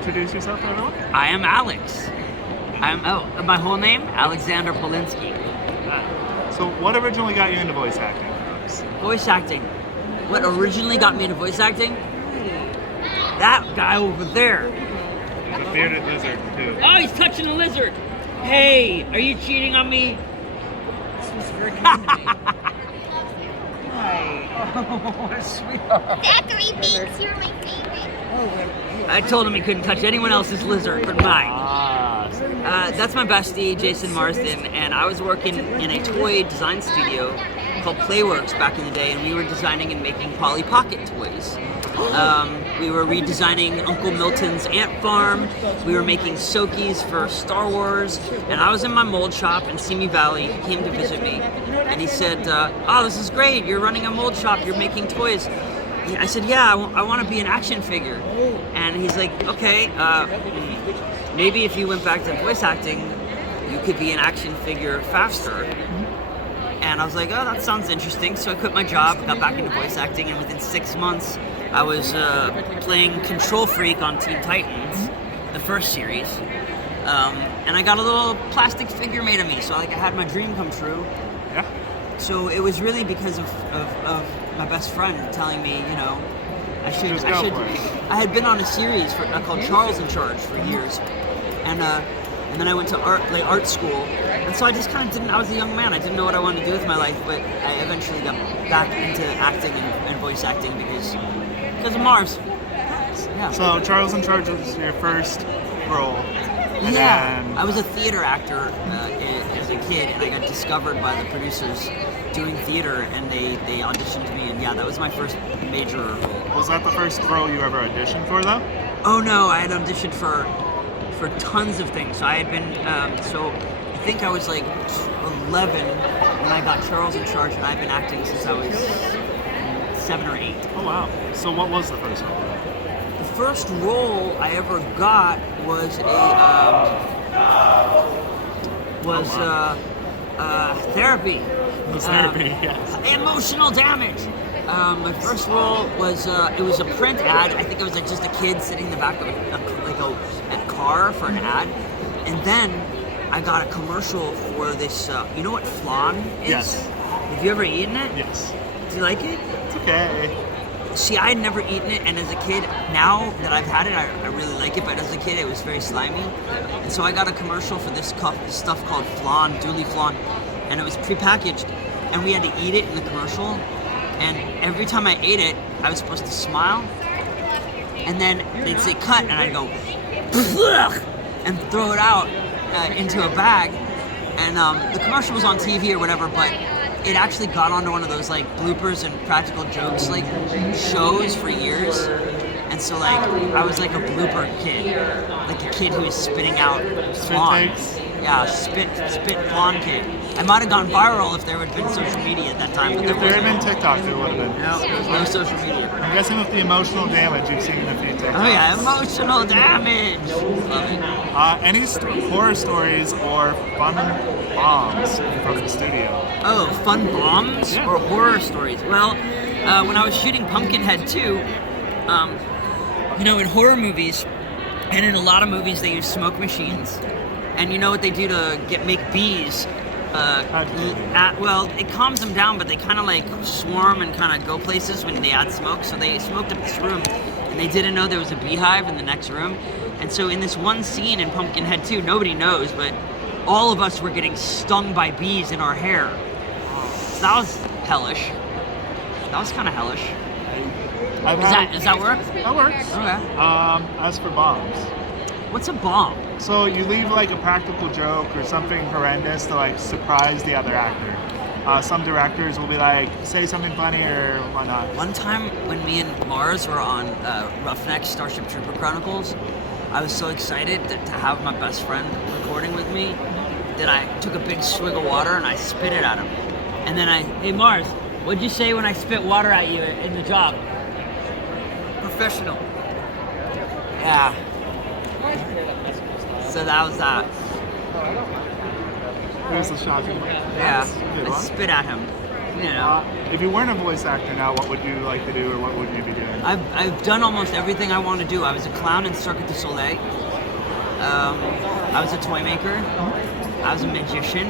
introduce yourself to everyone? I am Alex. My whole name, Alexander Polinsky. So what originally got you into voice acting? Voice acting. What originally got me into voice acting? That guy over there. The bearded lizard, too. Oh, he's touching a lizard. Hey, are you cheating on me? This was very kind to me. Hi. Oh, sweetheart. Zachary thinks you're my favorite. I told him he couldn't touch anyone else's lizard but mine. That's my bestie, Jason Marsden, and I was working in a toy design studio called Playworks back in the day, and we were designing and making Polly Pocket toys. We were redesigning Uncle Milton's Ant Farm. We were making Sokies for Star Wars, and I was in my mold shop in Simi Valley. He came to visit me, and he said, "Oh, this is great. You're running a mold shop. You're making toys." I said, "Yeah, I want to be an action figure." And he's like, "Okay, maybe if you went back to voice acting, you could be an action figure faster." And I was like, "Oh, that sounds interesting." So I quit my job, got back into voice acting, and within 6 months, I was playing Control Freak on Teen Titans, the first series. And I got a little plastic figure made of me, so I had my dream come true. Yeah. So it was really because of my best friend telling me, I should. I had been on a series called Charles in Charge for years, and then I went to art school, and so I just kind of didn't. I was a young man. I didn't know what I wanted to do with my life, but I eventually got back into acting and voice acting because of Mars. Yeah. So Charles in Charge was your first role. And Yeah, then, I was a theater actor as a kid, and I got discovered by the producers doing theater, and they auditioned me, and yeah, that was my first major role. Was that the first role you ever auditioned for, though? Oh no, I had auditioned for tons of things. So I had been, so I think I was like 11 when I got Charles in Charge, and I've been acting since I was 7 or 8. Oh, wow. So what was the first role? The first role I ever got was therapy. It was therapy, yes. Emotional damage. My first role was it was a print ad. I think it was just a kid sitting in the back of a car for an ad, and then I got a commercial for this. You know what flan is? Yes. Have you ever eaten it? Yes. Do you like it? It's okay. See, I had never eaten it, and as a kid, now that I've had it, I really like it, but as a kid, it was very slimy. And so I got a commercial for this stuff called flan, Dooley flan, and it was prepackaged, and we had to eat it in the commercial, and every time I ate it, I was supposed to smile, and then they'd say cut, and I'd go, and throw it out into a bag, and the commercial was on TV or whatever, but it actually got onto one of those bloopers and practical jokes shows for years, and so I was like a blooper kid, like a kid who was spitting out flan. Yeah, spit flan kid. I might have gone viral if there had been social media at that time. But If there had been TikTok, it would have been. No, there was no social media. I'm guessing with the emotional damage, you've seen a few TikToks. Oh yeah, emotional damage. Love it. Any horror stories or fun bombs from the studio? Oh, fun bombs Yeah. or horror stories? Well, when I was shooting Pumpkinhead 2, in horror movies and in a lot of movies they use smoke machines. And you know what they do to make bees? It calms them down, but they kind of swarm and kind of go places when they add smoke. So they smoked up this room, and they didn't know there was a beehive in the next room. And so in this one scene in Pumpkinhead 2, nobody knows, but all of us were getting stung by bees in our hair. So that was hellish. That was kind of hellish. Does that work? That works. Okay. As for bombs, What's a bomb? so you leave a practical joke or something horrendous to surprise the other actor. Some directors will be say something funny or whatnot. One time when me and Mars were on Roughneck Starship Trooper Chronicles, I was so excited to have my best friend recording with me that I took a big swig of water and I spit it at him. And then hey Mars, what'd you say when I spit water at you in the job? Professional. Yeah. So that was that. Here's the shot. Yeah. I spit at him. you know. If you weren't a voice actor now, what would you like to do, or what would you be doing? I've done almost everything I want to do. I was a clown in Cirque du Soleil. I was a toy maker. I was a magician.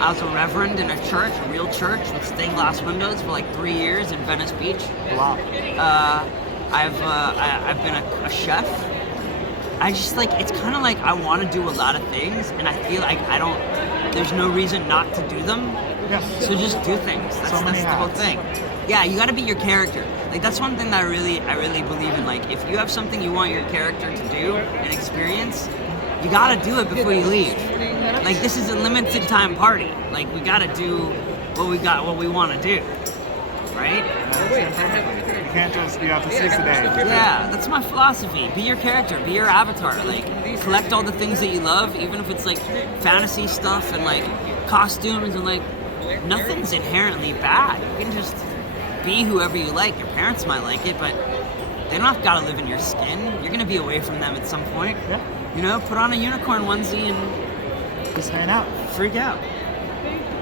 I was a reverend in a church, a real church with stained glass windows for like 3 years in Venice Beach. Wow. I've been a chef. I just like, it's kind of like I want to do a lot of things, and I feel like there's no reason not to do them. Yeah. So just do things. That's the whole thing. Yeah, you got to be your character. Like that's one thing that I really believe in. Like if you have something you want your character to do and experience, you got to do it before you leave. Like this is a limited time party. Like we got to do what we want to do, right? You can't just, you have to seize the day. Yeah, that's my philosophy. Be your character, be your avatar. Like, collect all the things that you love, even if it's like fantasy stuff and like costumes and like nothing's inherently bad. You can just be whoever you like. Your parents might like it, but they don't gotta live in your skin. You're gonna be away from them at some point. Yeah. You know, put on a unicorn onesie and Just hang out. freak out.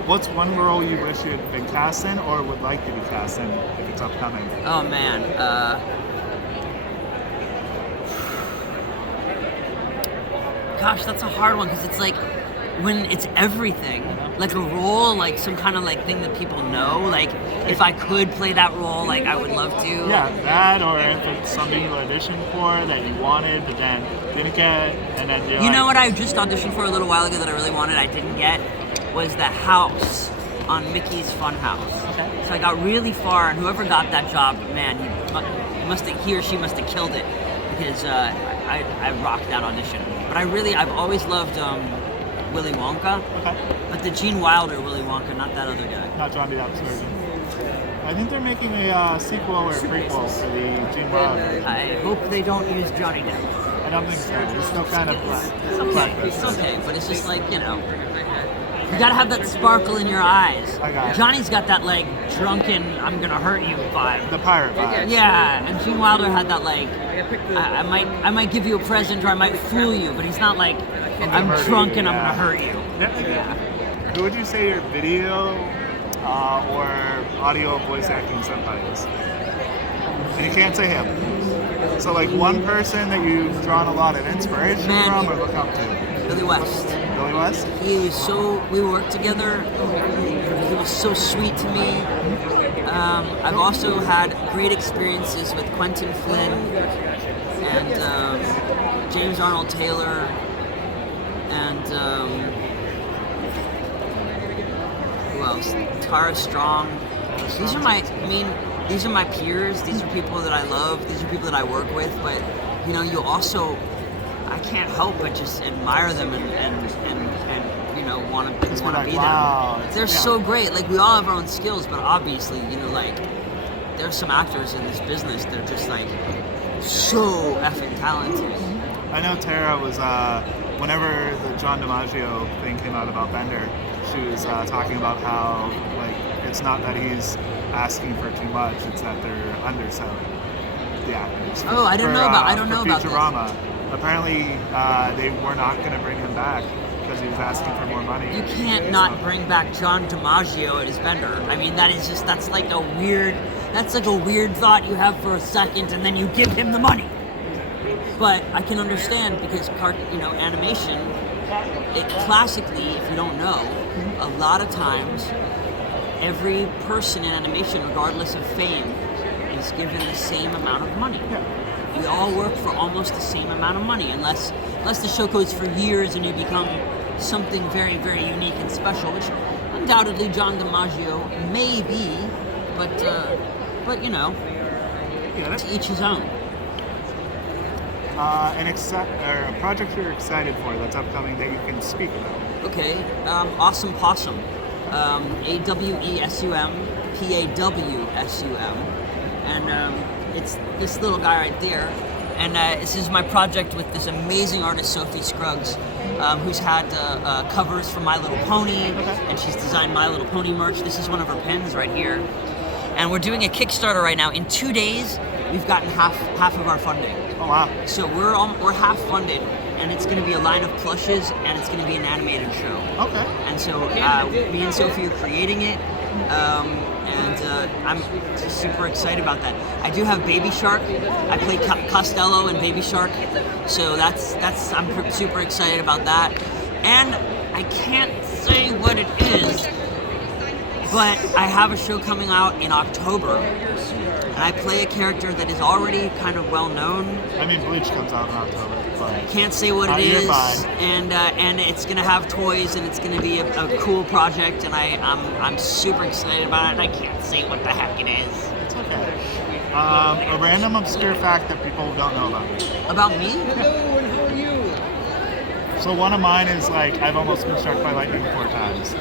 What's one role you wish you had been cast in, or would like to be cast in if it's upcoming? Oh man, gosh, that's a hard one because it's like when it's everything, like a role, like some kind of like thing that people know. Like if I could play that role, like I would love to. Yeah, that, or if it's something you auditioned for that you wanted but then didn't get, and then You know what I just auditioned for a little while ago that I really wanted, I didn't get, was the house on Mickey's Fun House. Okay. So I got really far, and whoever got that job, man, he or she must have killed it because I rocked that audition. But I've always loved Willy Wonka, Okay. but the Gene Wilder Willy Wonka, not that other guy. Not John D. Surgeon. I think they're making a sequel or a prequel for the Gene Wilder. I hope they don't use Johnny Depp. I don't think so. It's still kind of It's okay, but it's just like, you know, you gotta have that sparkle in your eyes. I got it. Johnny's got that like drunken, I'm gonna hurt you vibe. the pirate vibe. Yeah, and Gene Wilder had that like, I might give you a present or I might fool you, but he's not like, I'm murder drunk you, and I'm yeah. gonna hurt you. Yeah. Who would you say your video or audio voice acting senpai is? And you can't say him. So like one person that you've drawn a lot of inspiration Man, from or look up to. Billy West. Billy West? We worked together. He was so sweet to me. I've also had great experiences with Quentin Flynn and James Arnold Taylor and who else? Tara Strong. These are my peers. These are people that I love. These are people that I work with. But you know, I can't help but just admire them and you know want to like, be wow, them. They're so great. Like we all have our own skills, but obviously, you know, like there's some actors in this business. They're just like so effing talented. I know Tara was, whenever the John DiMaggio thing came out about Bender, she was talking about how, like, it's not that he's asking for too much, it's that they're underselling the actors. Oh, I don't know about this. Futurama. Apparently, they were not going to bring him back because he was asking for more money. You can't not bring back John DiMaggio as Bender. I mean, that's like a weird thought you have for a second, and then you give him the money. But I can understand because animation, classically, if you don't know, a lot of times every person in animation, regardless of fame, is given the same amount of money. Yeah. We all work for almost the same amount of money, unless the show goes for years and you become something very, very unique and special, which undoubtedly John DiMaggio may be, but you know, to each his own. A project you're excited for that's upcoming that you can speak about. Okay, Awesome Possum. AWESUM, PAWSUM. And it's this little guy right there. And this is my project with this amazing artist, Sophie Scruggs, who's had covers for My Little Pony, and she's designed My Little Pony merch. This is one of her pins right here. And we're doing a Kickstarter right now. In 2 days, we've gotten half of our funding. Oh wow! So we're half funded, and it's going to be a line of plushes, and it's going to be an animated show. Okay. And so me and Sophie are creating it. I'm just super excited about that. I do have Baby Shark. I play Costello in Baby Shark, so I'm super excited about that. And I can't say what it is, but I have a show coming out in October, and I play a character that is already kind of well known. I mean, Bleach comes out in October. But can't say what it is, and it's gonna have toys, and it's gonna be a cool project, and I'm super excited about it. And I can't say what the heck it is. It's okay. A random obscure fact that people don't know about you. About me? Hello, and how are you? So one of mine is like I've almost been struck by lightning 4 times.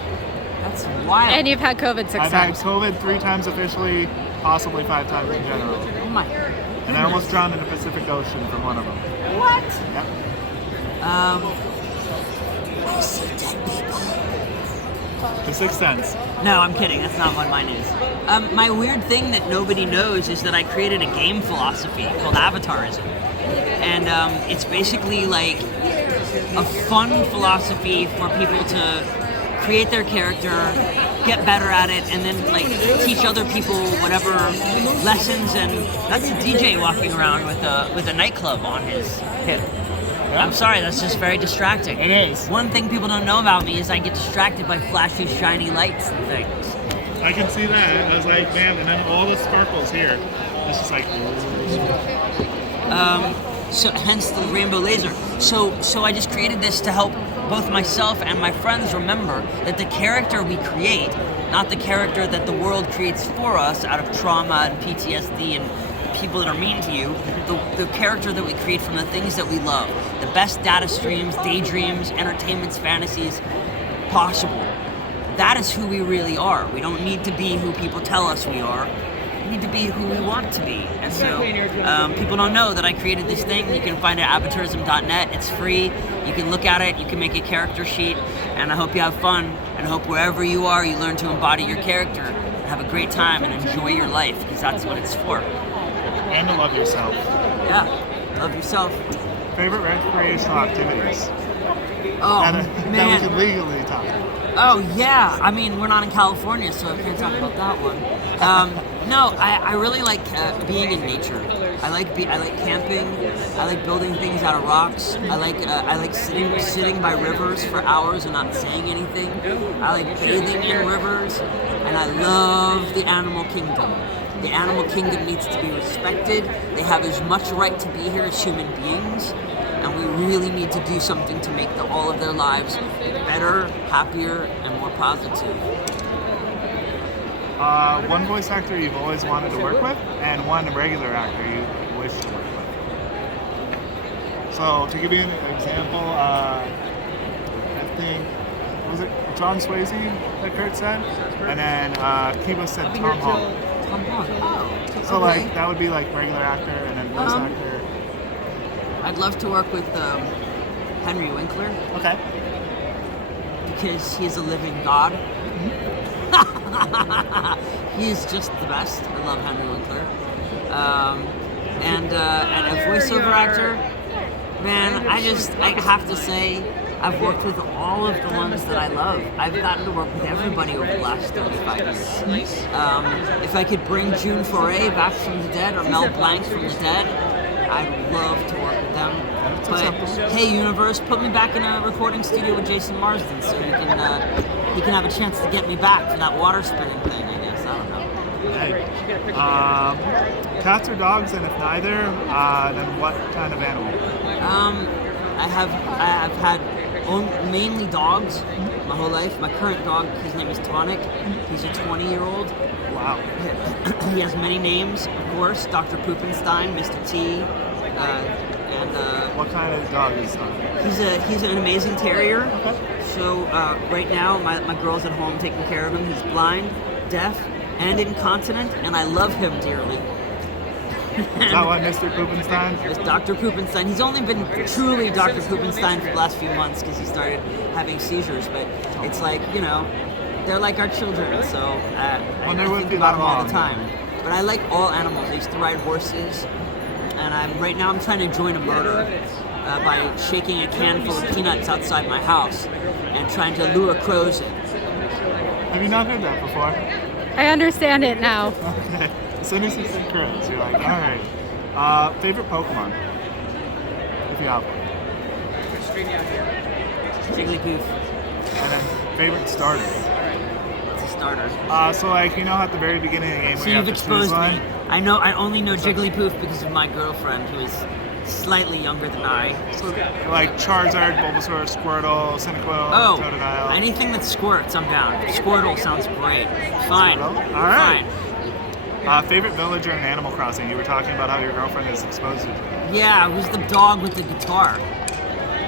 That's wild. And you've had COVID 6 I've times. had COVID 3 times officially, possibly 5 times in general. Oh my. And I almost drowned in the Pacific Ocean from one of them. What? Yep. I see dead people. The Sixth Sense. No, I'm kidding. That's not what mine is. My weird thing that nobody knows is that I created a game philosophy called Avatarism. And it's basically like a fun philosophy for people to create their character, get better at it, and then like teach other people whatever lessons. And that's a DJ walking around with a nightclub on his hip. I'm sorry, that's just very distracting. It is. One thing people don't know about me is I get distracted by flashy, shiny lights and things. I can see that. I was like, man, and then all the sparkles here. It's just like. So hence the rainbow laser. So I just created this to help both myself and my friends remember that the character we create, not the character that the world creates for us out of trauma and PTSD and people that are mean to you, the character that we create from the things that we love, the best data streams, daydreams, entertainments, fantasies possible. That is who we really are. We don't need to be who people tell us we are. We need to be who we want to be. And so people don't know that I created this thing. You can find it at avatarism.net. It's free. You can look at it. You can make a character sheet. And I hope you have fun. And I hope wherever you are, you learn to embody your character and have a great time and enjoy your life, because that's what it's for. And to love yourself. Yeah, love yourself. Favorite recreational activities? Oh, That we man. can legally talk about. Oh, yeah. I mean, we're not in California, so I can't talk about that one. No, I really like being in nature. I like camping. I like building things out of rocks. I like sitting by rivers for hours and not saying anything. I like bathing in rivers, and I love the animal kingdom. The animal kingdom needs to be respected. They have as much right to be here as human beings, and we really need to do something to make all of their lives better, happier, and more positive. One voice actor you've always wanted to work with, and one regular actor you wish to work with. So, to give you an example, I think, was it John Swayze that Kurt said? And then Kiba said Tom Holland. Tom Holland. Oh. So, okay. like, that would be like regular actor and then voice actor. I'd love to work with Henry Winkler, Okay. because he is a living god. He is just the best. I love Henry Winkler. And a voiceover actor, man, I have to say, I've worked with all of the ones that I love. I've gotten to work with everybody over the last 35 years. If I could bring June Foray back from the dead, or Mel Blanc from the dead, I'd love to work with them. But hey, universe, put me back in a recording studio with Jason Marsden, so he can have a chance to get me back for that water spinning thing, I guess. I don't know. Hey. Cats or dogs, and if neither, then what kind of animal? I have had mainly dogs my whole life. My current dog, his name is Tonic. He's a 20-year-old. Wow. He has many names, of course. Dr. Poopenstein, Mr. T, and What kind of dog is that? he's an amazing terrier. Okay. So right now, my girl's at home taking care of him. He's blind, deaf, and incontinent, and I love him dearly. Is that what Mr. Poopenstein? It's Dr. Poopenstein. He's only been truly Dr. Poopenstein for the last few months because he started having seizures, but it's like, you know, they're like our children, so I think about them all the time. But I like all animals. I used to ride horses, and right now I'm trying to join a murder by shaking a can full of peanuts outside my house and trying to lure crows in. Have you not heard that before? I understand it now. Okay. As soon as you said crows, you're like, all right. Favorite Pokemon? If you have one. Jigglypuff. And then favorite starter? It's a starter. So like, you know, at the very beginning of the game, So where you you've have to choose exposed one. me. I only know Jigglypuff because of my girlfriend, who is slightly younger than I. So like Charizard, Bulbasaur, Squirtle, Cyndaquil, Oh, Totodile. anything that squirts, I'm down. Squirtle sounds great. Fine. Squirtle? All right. Fine. Favorite villager in Animal Crossing? You were talking about how your girlfriend is exposed you to it. Yeah, who's the dog with the guitar?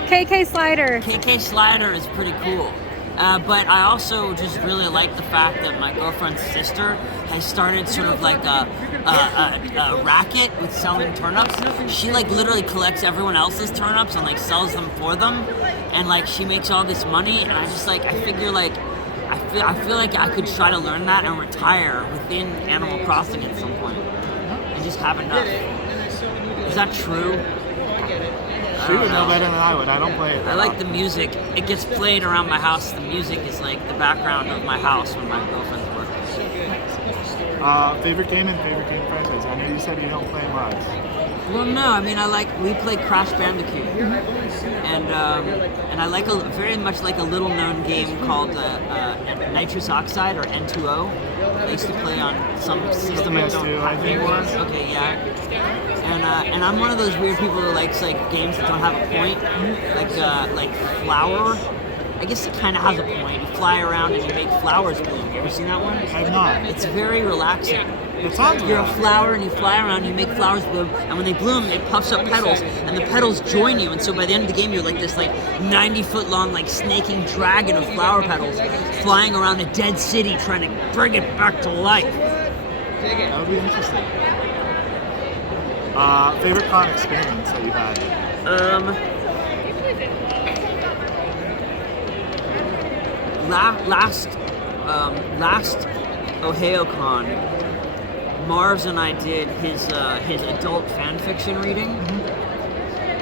KK Slider. KK Slider is pretty cool. But I also just really like the fact that my girlfriend's sister has started sort of like a racket with selling turnips. She like literally collects everyone else's turnips and like sells them for them, and like she makes all this money. And I just like I figure like I feel like I could try to learn that and retire within Animal Crossing at some point and just have enough. Is that true? She would know better than I would. I don't play it. I like the music. It gets played around my house. The music is like the background of my house when my girlfriend's working. Favorite game and favorite game franchise? I know you said you don't play much. Well, no, I mean we play Crash Bandicoot, and I like very much like a little known game called Nitrous Oxide or N2O. I used to play on some system I don't PS2, I think it was. Okay, yeah. And I'm one of those weird people who likes like games that don't have a point, like Flower. I guess it kind of has a point. You fly around and you make flowers bloom. You ever seen that one? I've not. It's very relaxing. It sounds You're a good. flower and you fly around, you make flowers bloom, and when they bloom, it puffs up petals, and the petals join you, and so by the end of the game, you're like this like 90-foot long like snaking dragon of flower petals flying around a dead city trying to bring it back to life. That would be interesting. Favorite con experience that you've had? Last Ohayocon, Marv's and I did his adult fan fiction reading,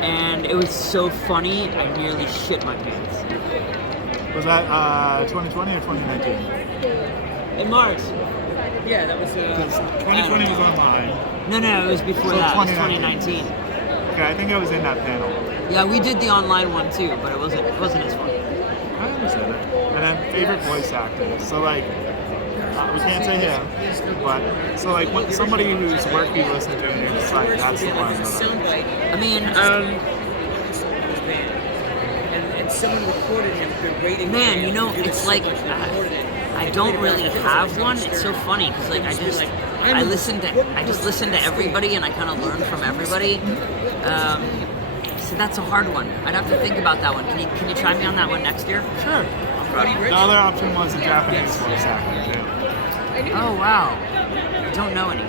and it was so funny I nearly shit my pants. Was that 2020 or 2019? In March. Yeah, that was. Because 2020 was online. No, it was before So that. It was 2019. 2019. Okay, I think I was in that panel. Yeah, we did the online one too, but it wasn't as fun. I understand it. And then favorite voice actor. So like, we can't say him, but so like when somebody whose work you listen to and you're just like, that's the one. I mean, and someone recorded him berating. man, you know, it's like I don't really have one. It's so funny because like I just listen to everybody and I kind of learn from everybody. So that's a hard one. I'd have to think about that one. Can you try me on that one next year? Sure. The other option was a Japanese voice actor too. Oh wow, I don't know any.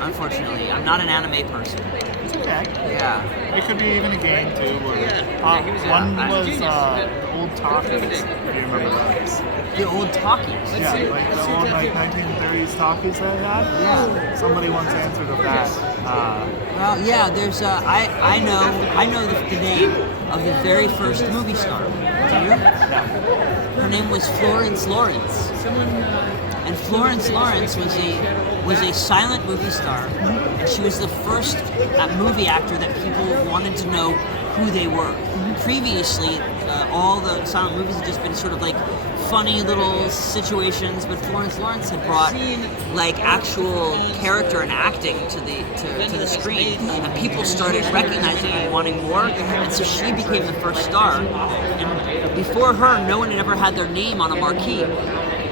Unfortunately, I'm not an anime person. It's okay. Yeah. It could be even a game too. Where, one was old talkies. If you remember those. The old talkies. Yeah, like the old like 1930s talkies that they had. Yeah. Somebody once answered of that. Well, yeah. There's I know the name of the very first movie star. Do you? Her name was Florence Lawrence. And Florence Lawrence was a silent movie star, and she was the first movie actor that people wanted to know who they were. Previously, all the silent movies had just been sort of like funny little situations, but Florence Lawrence had brought like actual character and acting to the screen, and people started recognizing and wanting more, and so she became the first star. And before her, no one had ever had their name on a marquee.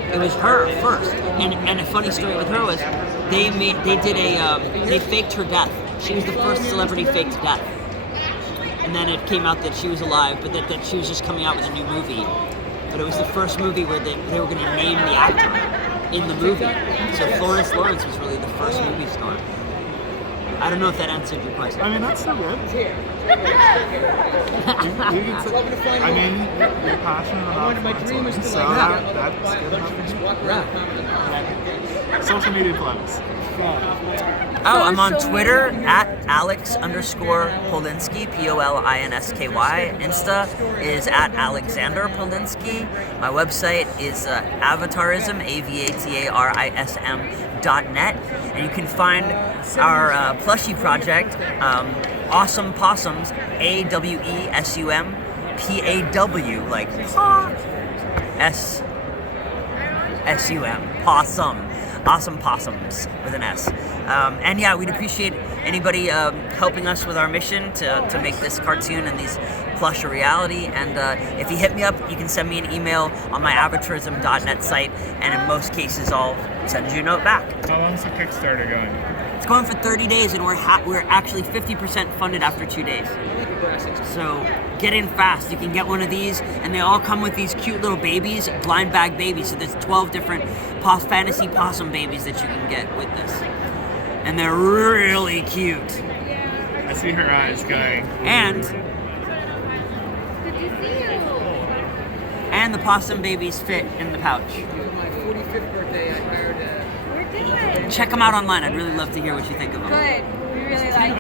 It was her first, and a funny story with her was they faked her death. She was the first celebrity faked death, and then it came out that she was alive, but that she was just coming out with a new movie. But it was the first movie where they were going to name the actor in the movie. So Florence Lawrence was really the first movie star. I don't know if that answered your question. I mean, that's so good. you can say, I mean, you're passionate about My dream is to so like that's good enough. walk around. Social media plugs. Oh, I'm on Twitter at Alex_Polinsky, Polinsky. Insta is at Alexander Polinsky. My website is avatarism, avatarism.net. And you can find our plushie project, Awesome Possums, AWESUM, PAW, like SUM, Possum. Awesome Possums with an S. And yeah, we'd appreciate anybody helping us with our mission to make this cartoon and these plush a reality. And if you hit me up, you can send me an email on my avatarism.net site, and in most cases, I'll send you a note back. How long's the Kickstarter going? It's going for 30 days, and we're actually 50% funded after 2 days. So get in fast. You can get one of these, and they all come with these cute little babies, blind bag babies. So there's 12 different fantasy possum babies that you can get with this, and they're really cute. I see her eyes going. And the possum babies fit in the pouch. For my 45th birthday, I hired a... We're good. Check them out online. I'd really love to hear what you think of them. Good. We really like